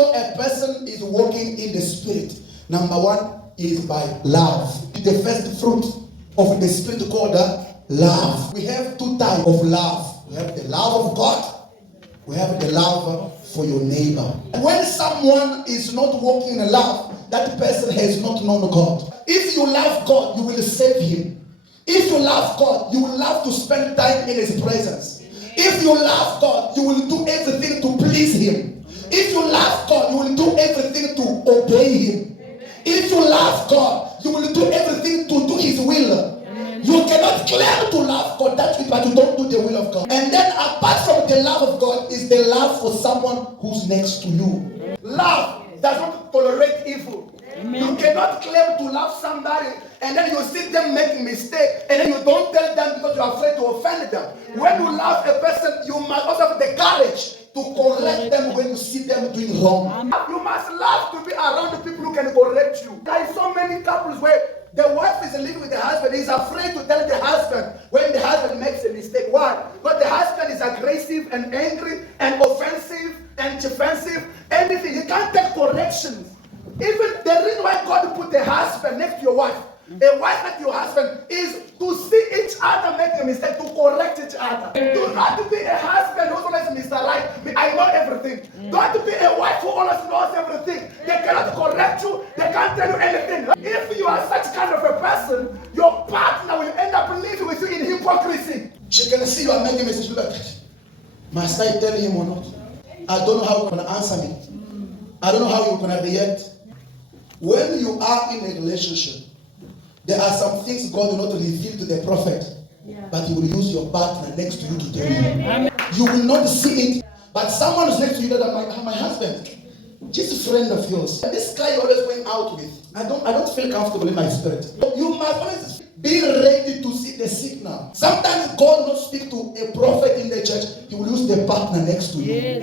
know a person is walking in the Spirit? Number one is by love. The first fruit of the Spirit called love. We have two types of love. We have the love of God. We have the love for your neighbor. When someone is not walking in love, that person has not known God. If you love God, you will save him. If you love God, you will love to spend time in his presence. If you love God, you will do everything to please him. If you love God, you will do everything to obey him. If you love God, you will do everything to do his will. You cannot claim to love God, but you don't do the will of God. And then apart from the love of God is the love for someone who's next to you. Love does not tolerate evil. You cannot claim to love somebody and then you see them making mistakes and then you don't tell them because you're afraid to offend them. When you love a person, you must also have the courage to correct them when you see them doing wrong. You must love to be around the people who can correct you. There are so many couples where the wife is living with the husband. He's afraid to tell the husband when the husband makes a mistake. Why? Because the husband is aggressive and angry and offensive and defensive. Anything. He can't take corrections. Even the reason why God put the husband next to your wife, a wife next to your husband, is to see each other make a mistake, to correct each other. Do not be a husband who always Mr. Right. I know everything. Don't be a wife who always knows everything. They cannot correct you. They can't tell you anything. If you are such kind of a person, your partner will end up living with you in hypocrisy. She can see you are making a mistake. Look at it. Must I tell him or not? I don't know how you're going to answer me. I don't know how you're going to react. When you are in a relationship, there are some things God will not reveal to the prophet, but he will use your partner next to you to tell you. You will not see it, but someone is next to you that my husband, just a friend of yours. And this guy you're always going out with. I don't feel comfortable in my spirit. You must always be ready to see the signal. Sometimes God will not speak to a prophet in the church, he will use the partner next to you.